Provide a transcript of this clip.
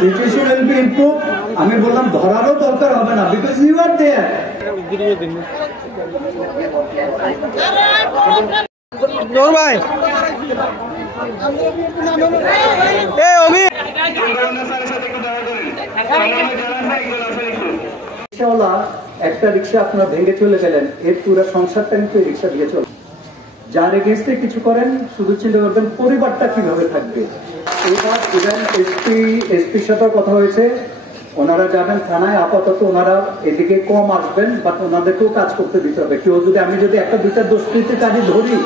Situation will be improve. আমি বললাম ধরারও দরকার হবে না, বিকজ ইউ আর দেয়ার। নূর ভাই একটা রিক্সা আপনারা ভেঙে চলে গেলেন, এর পুরো সংসারটা কিন্তু রিক্সা দিয়ে চলে। যার এগেইনস্টে কিছু করেন শুধু চিন্তা করবেন পরিবারটা কিভাবে থাকবে। এবার ইভেন এসপির সাথে কথা হয়েছে, ওনারা যাবেন থানায়, আপাতত ওনারা এদিকে কম আসবেন, বাট ওনাদেরকেও কাজ করতে দিতে হবে। কেউ যদি আমি যদি একটা দুইটা দুষ্কৃতিকারী ধরি